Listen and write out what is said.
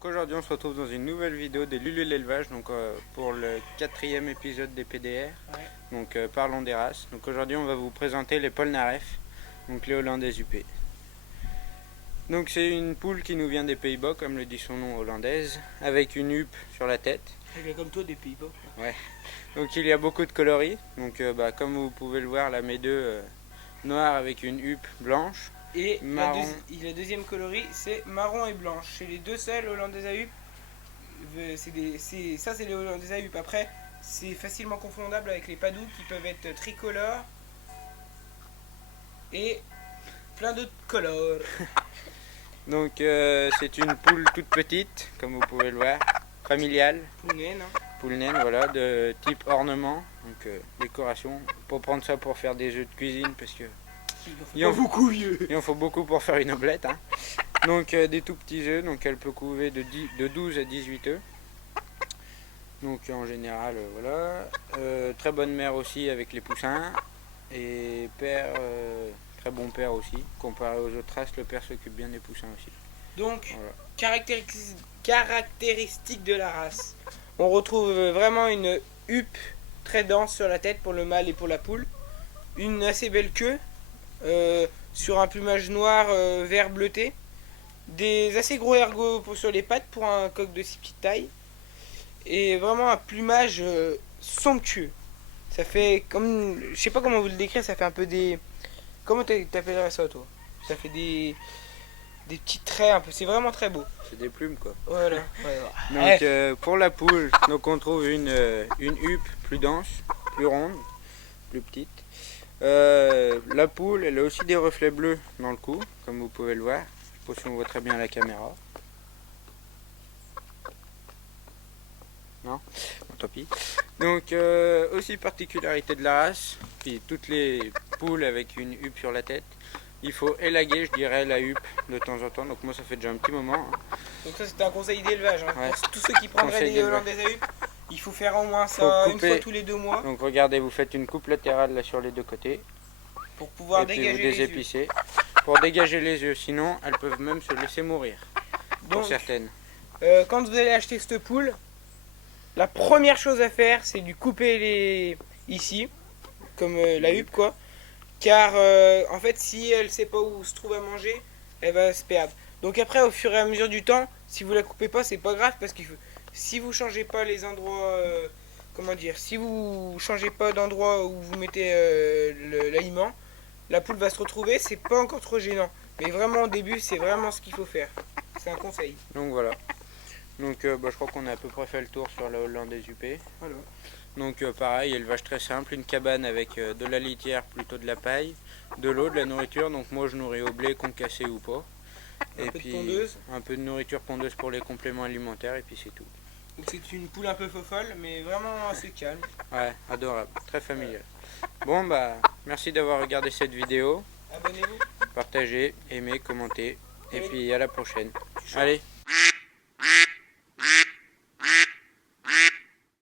Donc aujourd'hui on se retrouve dans une nouvelle vidéo des Lulu l'élevage, donc pour le 4e épisode des PDR. Ouais. Donc parlons des races. Donc aujourd'hui on va vous présenter les Polnareff, donc les hollandaises UP. Donc c'est une poule qui nous vient des Pays-Bas, comme le dit son nom, hollandaise, avec une huppe sur la tête. Elle vient comme toi des Pays-Bas. Ouais. Donc il y a beaucoup de coloris. Donc comme vous pouvez le voir là, mes deux noirs avec une huppe blanche. Et marron. la deuxième coloris c'est marron et blanche. C'est les deux seules hollandaises à huppe. Ça c'est les hollandaises à huppe. Après c'est facilement confondable avec les padous qui peuvent être tricolores et plein d'autres couleurs. Donc c'est une poule toute petite, comme vous pouvez le voir, familiale. Poule naine, hein. Poule naine, voilà, de type ornement, donc décoration. Pour prendre ça pour faire des œufs de cuisine, parce que il en faut beaucoup vieux. Il en faut beaucoup pour faire une omelette. Hein. Donc des tout petits œufs, donc elle peut couver de 12 à 18 œufs. Donc en général, voilà. Très bonne mère aussi avec les poussins. Et père, très bon père aussi. Comparé aux autres races, le père s'occupe bien des poussins aussi. Donc, voilà. Caractéristiques de la race. On retrouve vraiment une huppe très dense sur la tête pour le mâle et pour la poule. Une assez belle queue. Sur un plumage noir vert bleuté, des assez gros ergots sur les pattes pour un coq de si petite taille, et vraiment un plumage somptueux. Ça fait comme, je sais pas comment vous le décrire, ça fait un peu des, comment t'appellerais ça toi? Ça fait des petits traits un peu, c'est vraiment très beau. C'est des plumes quoi. Voilà. Donc pour la poule, donc on trouve une huppe plus dense, plus ronde, plus petite. La poule, elle a aussi des reflets bleus dans le cou, comme vous pouvez le voir. Je pense qu'on voit très bien à la caméra. Non? Bon, tant pis. Donc, aussi particularité de la race, puis toutes les poules avec une huppe sur la tête, il faut élaguer, je dirais, la huppe de temps en temps. Donc moi, ça fait déjà un petit moment. Hein. Donc ça, c'était un conseil d'élevage. Hein. Ouais. Pour tous ceux qui prendraient des hollandaises à huppe, il faut faire au moins ça une fois tous les 2 mois. Donc regardez, vous faites une coupe latérale là sur les deux côtés. Pour pouvoir dégager les désépicez. Pour dégager les œufs, sinon elles peuvent même se laisser mourir. Donc, pour certaines. Quand vous allez acheter cette poule, la première chose à faire, c'est de couper ici, comme la huppe quoi. Car en fait, si elle sait pas où se trouve à manger, elle va se perdre. Donc après, au fur et à mesure du temps, si vous la coupez pas, c'est pas grave parce que si vous changez pas les endroits, comment dire, si vous changez pas d'endroit où vous mettez l'aliment, la poule va se retrouver. C'est pas encore trop gênant, mais vraiment au début, c'est vraiment ce qu'il faut faire. C'est un conseil. Donc voilà. Donc je crois qu'on a à peu près fait le tour sur la hollandaise UP. Voilà. Donc pareil, élevage très simple, une cabane avec de la litière, plutôt de la paille, de l'eau, de la nourriture. Donc moi je nourris au blé, concassé ou pas. Un peu de pondeuse. Un peu de nourriture pondeuse pour les compléments alimentaires et puis c'est tout. Donc c'est une poule un peu fofolle, mais vraiment assez calme. Ouais, adorable, très familial. Bon bah, merci d'avoir regardé cette vidéo. Abonnez-vous. Partagez, aimez, commentez. Et puis à la prochaine. Allez.